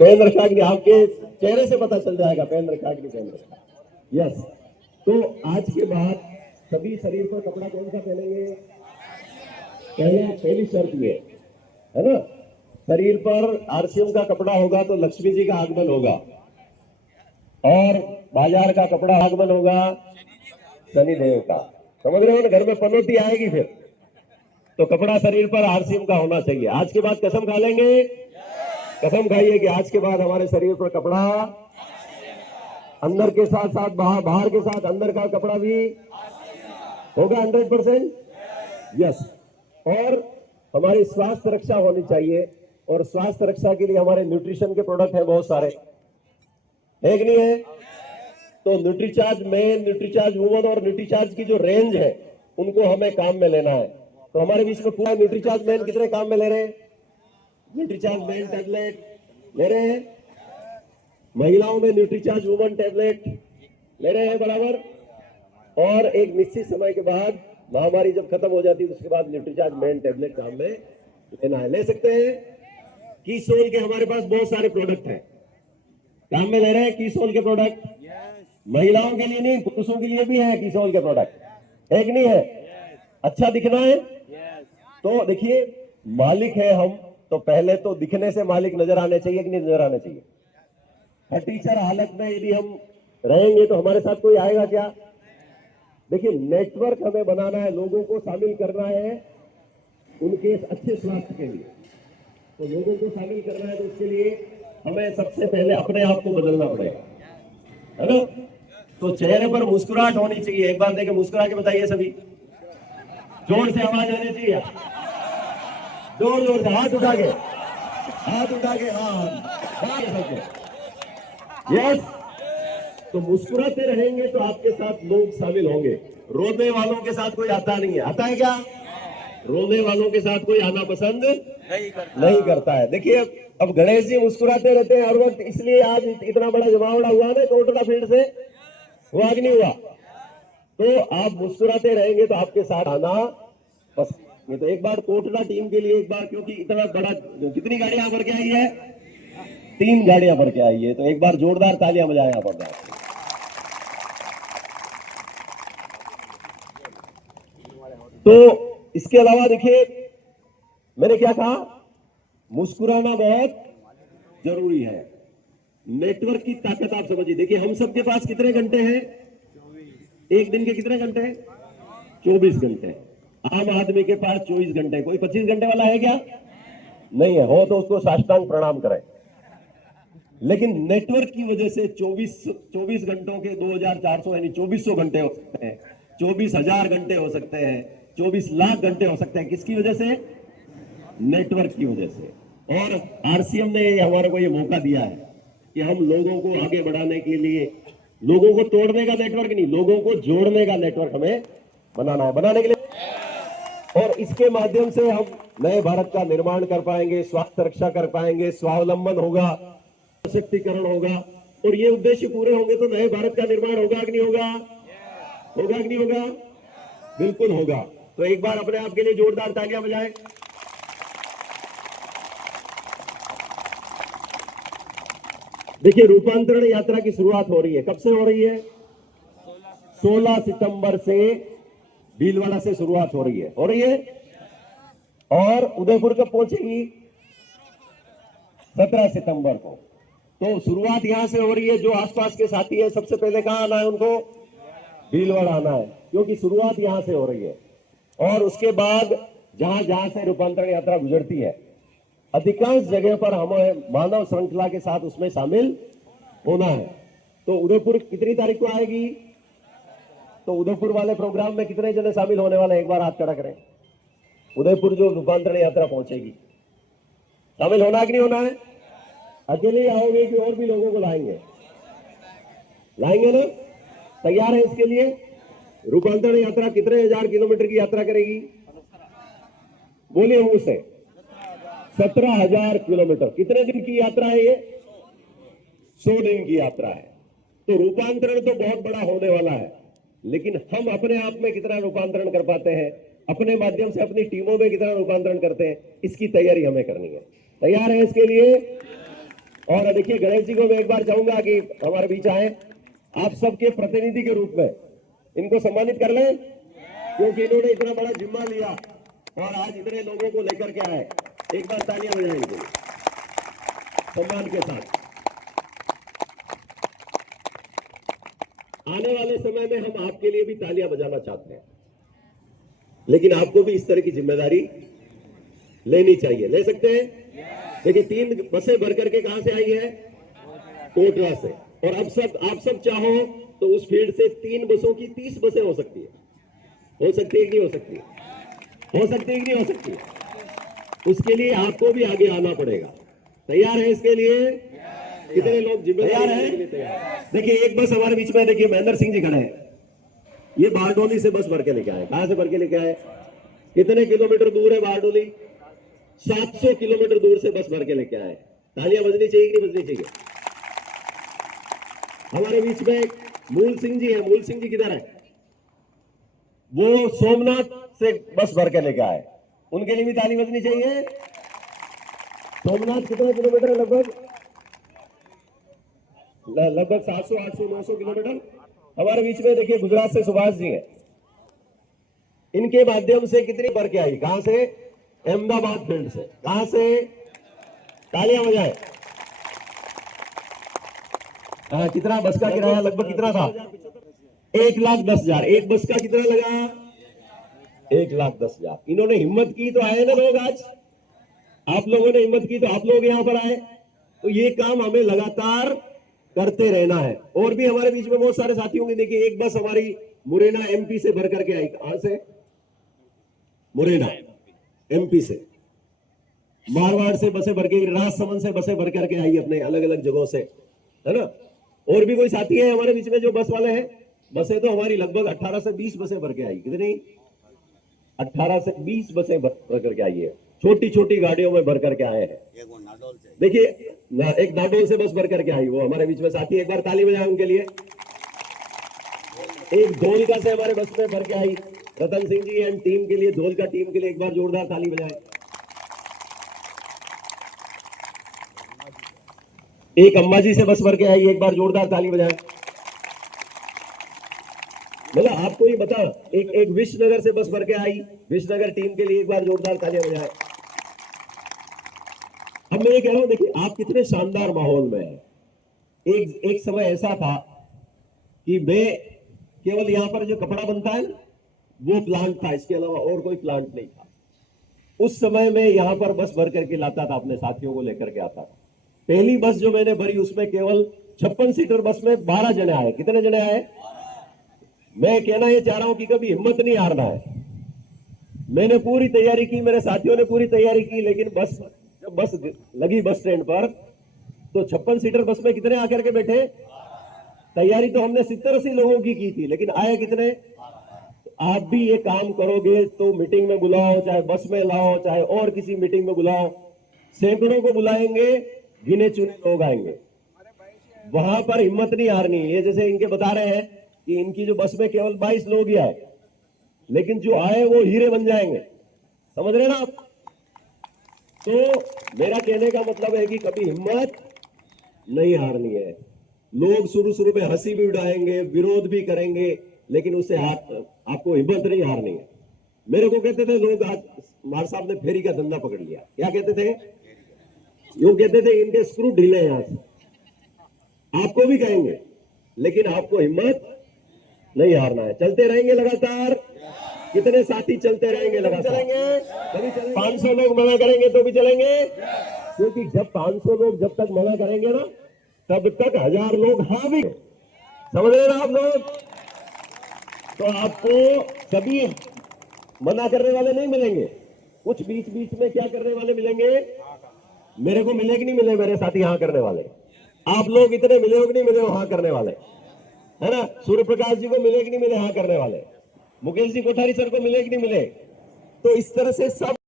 Pen रखा कि नहीं, आपके चेहरे से पता चल जाएगा पेन रखा कि नहीं पेन रखा। यस, तो आज के बाद सभी शरीर पर कपड़ा कौन सा पहनेंगे? पहली शर्त ये है ना, शरीर पर आरसीएम का कपड़ा होगा तो लक्ष्मी जी का आगमन होगा, और बाजार का कपड़ा आगमन होगा शनिदेव का। समझ रहे हो ना, घर में पनौती आएगी फिर तो कपड़ा शरीर पर आरसीएम का होना चाहिए। आज के बाद कसम खा लेंगे, कसम खाइए कि आज के बाद हमारे शरीर पर कपड़ा अंदर के साथ साथ बाहर, बाहर के साथ अंदर का कपड़ा भी होगा 100%। यस, और हमारी स्वास्थ्य रक्षा होनी चाहिए, और स्वास्थ्य रक्षा के लिए हमारे न्यूट्रिशन के प्रोडक्ट है बहुत सारे, है कि नहीं है? तो न्यूट्रीचार्ज मेन, न्यूट्रीचार्ज वुमन और न्यूट्रीचार्ज की जो रेंज है उनको हमें काम में लेना है। तो हमारे बीच में पूरा न्यूट्रीचार्ज मेन कितने काम में ले रहे हैं? न्यूट्रीचार्ज मेन टैबलेट ले रहे हैं, महिलाओं में न्यूट्रीचार्ज वुमन टैबलेट ले रहे हैं बराबर, और एक निश्चित समय के बाद महामारी जब खत्म हो जाती है उसके बाद न्यूट्रीचार्ज मेन टैबलेट काम में लेना है। ले सकते हैं। कीसोल के हमारे पास बहुत सारे प्रोडक्ट हैं, काम में ले रहे हैं कीसोल के प्रोडक्ट। महिलाओं के लिए नहीं, पुरुषों के लिए भी है कीसोल के प्रोडक्ट, है कि नहीं है? अच्छा दिखना है तो देखिए, मालिक है हम, तो पहले तो दिखने से मालिक नजर आने चाहिए कि नहीं नजर आने चाहिए? टीचर हालत में यदि हम रहेंगे तो हमारे साथ कोई आएगा क्या? देखिए, नेटवर्क हमें बनाना है, लोगों को शामिल करना है उनके अच्छे स्वास्थ्य के लिए। तो लोगों को शामिल करना है तो उसके लिए हमें सबसे पहले अपने आप को बदलना पड़ेगा, है ना? तो चेहरे पर मुस्कुराहट होनी चाहिए। एक बार देखे मुस्कुरा के बताइए सभी, जोर से आवाज आनी चाहिए, जोर जोर से, हाथ उठा के, हाथ उठा के, हाँ, यस। तो मुस्कुराते रहेंगे तो आपके साथ लोग शामिल होंगे। रोने वालों के साथ कोई आता नहीं है, आता है क्या? रोने वालों के साथ कोई आना पसंद नहीं करता है। देखिए, अब गणेश जी मुस्कुराते रहते हैं हर वक्त, इसलिए आज इतना बड़ा जमावड़ा हुआ ना कोटड़ा फील्ड से, हुआ कि नहीं हुआ? तो आप मुस्कुराते रहेंगे तो आपके साथ आना बस। नहीं तो एक बार कोटड़ा टीम के लिए, एक बार, क्योंकि इतना बड़ा, कितनी गाड़ियां भर के आई है? 3 गाड़ियां भर के आई है, तो एक बार जोरदार तालियां बजाएं यहाँ पर। तो इसके अलावा देखिए, मैंने क्या कहा, मुस्कुराना बहुत जरूरी है। नेटवर्क की ताकत आप समझिए। देखिए, हम सबके पास कितने घंटे हैं? एक दिन के कितने घंटे हैं? 24 घंटे। आम आदमी के पास 24 घंटे, कोई 25 घंटे वाला है क्या? नहीं है। हो तो उसको साष्टांग प्रणाम करें। लेकिन नेटवर्क की वजह से 24 घंटों के 2400 यानी 2400 घंटे हो सकते हैं, 24,000 घंटे हो सकते हैं, 24 लाख घंटे हो सकते हैं। किसकी वजह से? नेटवर्क की वजह से। और आरसीएम ने हमारे को ये मौका दिया है कि हम लोगों को आगे बढ़ाने के लिए, लोगों को तोड़ने का नेटवर्क नहीं, लोगों को जोड़ने का नेटवर्क हमें बनाना है, बनाने के लिए। और इसके माध्यम से हम नए भारत का निर्माण कर पाएंगे, स्वास्थ्य रक्षा कर पाएंगे, स्वावलंबन होगा, सशक्तिकरण होगा। और ये उद्देश्य पूरे होंगे तो नए भारत का निर्माण होगा कि नहीं होगा? होगा कि नहीं होगा? बिल्कुल होगा। तो एक बार अपने आप के लिए जोरदार तालियां बजाएं। देखिए, रूपांतरण यात्रा की शुरुआत हो रही है। कब से हो रही है? 16 सितंबर से भीलवाड़ा से शुरुआत हो रही है, और उदयपुर कब पहुंचेगी? 17 सितंबर को। तो शुरुआत यहां से हो रही है। जो आसपास के साथी हैं, सबसे पहले कहां आना है उनको? भीलवाड़ा आना है, क्योंकि शुरुआत यहां से हो रही है। और उसके बाद जहां जहां से रूपांतरण यात्रा गुजरती है, अधिकांश जगह पर हमें मानव श्रृंखला के साथ उसमें शामिल होना है। तो उदयपुर कितनी तारीख को आएगी? तो उदयपुर वाले प्रोग्राम में कितने जने शामिल होने वाले हैं? एक बार हाथ खड़ा करें। उदयपुर जो रूपांतरण यात्रा पहुंचेगी, शामिल होना कि नहीं होना है? अकेले ही आओगे कि और भी लोगों को लाएंगे? लाएंगे ना? तैयार है इसके लिए? रूपांतरण यात्रा कितने हजार किलोमीटर की यात्रा करेगी? बोलिए मुंह से। 17,000 किलोमीटर। कितने दिन की यात्रा है ये? 100 दिन की यात्रा है। तो रूपांतरण तो बहुत बड़ा होने वाला है, लेकिन हम अपने आप में कितना रूपांतरण कर पाते हैं, अपने माध्यम से अपनी टीमों में कितना रूपांतरण करते हैं, इसकी तैयारी हमें करनी है। तैयार है इसके लिए? और देखिए गणेश जी को मैं एक बार चाहूंगा कि हमारे बीच आए, आप सबके प्रतिनिधि के रूप में इनको सम्मानित कर लें, क्योंकि इन्होंने इतना बड़ा जिम्मा लिया और आज इतने लोगों को लेकर के आए। एक बार तालियां बजाएंगे सम्मान के साथ। आने वाले समय में हम आपके लिए भी तालियां बजाना चाहते हैं, लेकिन आपको भी इस तरह की जिम्मेदारी लेनी चाहिए। ले सकते हैं? देखिए 3 बसें भर करके कहां से आई है? कोटरा से। और अब आप सब चाहो तो उस फील्ड से 3 बसों की 30 बसें हो सकती है। हो सकती है कि नहीं हो सकती है? हो सकती है कि नहीं हो सकती है? उसके लिए आपको भी आगे आना पड़ेगा। तैयार है इसके लिए? कितने लोग जिम्मेदार हैं? देखिए एक बस हमारे बीच में, देखिए महेंद्र सिंह जी खड़े हैं। ये बारडोली से बस भर के लेके आए। कहां से भर के लेके आए? कितने किलोमीटर दूर है बारडोली? 700 किलोमीटर दूर से बस भर के लेके आए। तालियां बजनी चाहिए कि नहीं बजनी चाहिए? हमारे बीच में मूल सिंह जी है। मूल सिंह जी किधर है? वो सोमनाथ से बस भर के लेके आए। उनके लिए भी ताली बजनी चाहिए। सोमनाथ कितने किलोमीटर है? लगभग 700, 800, 900 किलोमीटर। हमारे बीच में देखिए गुजरात से सुभाष जी हैं। इनके माध्यम से कितनी भर के आई? कहां से? अहमदाबाद फील्ड से। कहां से? तालियां बजाएं। कितना बस का किराया लगभग कितना था? 1,10,000। एक बस का कितना लगा? 1,10,000। इन्होंने हिम्मत की तो आए ना लोग। आज आप लोगों ने हिम्मत की तो आप लोग यहां पर आए। तो ये काम हमें लगातार करते रहना है। और भी हमारे बीच में बहुत सारे साथी होंगे। देखिए एक बस हमारी मुरैना एमपी से भर करके आई। कहां से? मुरैना एमपी से। मारवाड़ से बसें भर के, राजसमंद से बसें भर करके आई अपने अलग अलग जगहों से, है ना। और भी कोई साथी है हमारे बीच में जो बस वाले हैं? बसें तो हमारी लगभग 18 से 20 बसें भर के आई। कितनी? 18 से 20 बसें भर करके आई है। छोटी छोटी गाड़ियों में भर करके आए हैं। देखिए एक नाडोल से बस भर करके आई, वो हमारे बीच में साथी। एक बार ताली बजाएं उनके लिए। एक धोलका से हमारे बस में भर के आई रतन सिंह जी एंड टीम के लिए, धोलका टीम के लिए एक बार जोरदार ताली बजाएं। एक अंबाजी से बस भर के आई, एक बार जोरदार ताली बजाएं। मतलब आपको ये बता, एक विश्वनगर से बस भर के आई, विश्वनगर टीम के लिए एक बार जोरदार तालियां बजाएं। अब मैं ये कह रहा हूं, देखिए आप कितने शानदार माहौल में हैं। एक समय ऐसा था कि मैं केवल यहां पर जो कपड़ा बनता है वो प्लांट था, इसके अलावा और कोई प्लांट नहीं था। उस समय में यहां पर बस भर करके लाता था, अपने साथियों को लेकर के आता था। पहली बस जो मैंने भरी उसमें केवल 56 सीटर बस में 12 जने आए। कितने जने आए? मैं कहना ये चाह रहा हूं कि कभी हिम्मत नहीं हारना है। मैंने पूरी तैयारी की, मेरे साथियों ने पूरी तैयारी की, लेकिन जब बस लगी बस स्टैंड पर तो 56 सीटर बस में कितने आकर के बैठे? तैयारी तो हमने 70-80 लोगों की थी, लेकिन आए कितने? आप भी ये काम करोगे तो मीटिंग में बुलाओ, चाहे बस में लाओ, चाहे और किसी मीटिंग में बुलाओ, सैकड़ों को बुलाएंगे, गिने चुने लोग आएंगे। वहां पर हिम्मत नहीं हारनी। ये जैसे इनके बता रहे हैं कि इनकी जो बस में केवल 22 लोग ही आए, लेकिन जो आए वो हीरे बन जाएंगे। समझ रहे ना आप? तो मेरा कहने का मतलब है कि कभी हिम्मत नहीं हारनी है। लोग शुरू में हंसी भी उड़ाएंगे, विरोध भी करेंगे, लेकिन उससे आपको हिम्मत नहीं हारनी है। मेरे को कहते थे लोग, आज मार साहब ने फेरी का धंधा पकड़ लिया। क्या कहते थे? यूं कहते थे इनके स्क्रू ढीले हैं। आज आपको भी कहेंगे, लेकिन आपको हिम्मत नहीं हारना है। चलते रहेंगे लगातार। कितने साथी चलते रहेंगे लगातार? चलेंगे। 500 लोग मना करेंगे तो भी चलेंगे, क्योंकि जब 500 लोग जब तक मना करेंगे ना, तब तक 1000 लोग हाँ भी। समझ रहे ना आप लोग? तो आपको कभी मना करने वाले नहीं मिलेंगे। कुछ बीच बीच में क्या करने वाले मिलेंगे? मेरे को मिले कि नहीं मिले मेरे साथी हाँ करने वाले? आप लोग इतने मिले हो कि नहीं मिले हो हाँ करने वाले? है ना। सूर्य प्रकाश जी को मिले कि नहीं मिले हाँ करने वाले? मुकेश जी कोठारी सर को मिले कि नहीं मिले? तो इस तरह से सब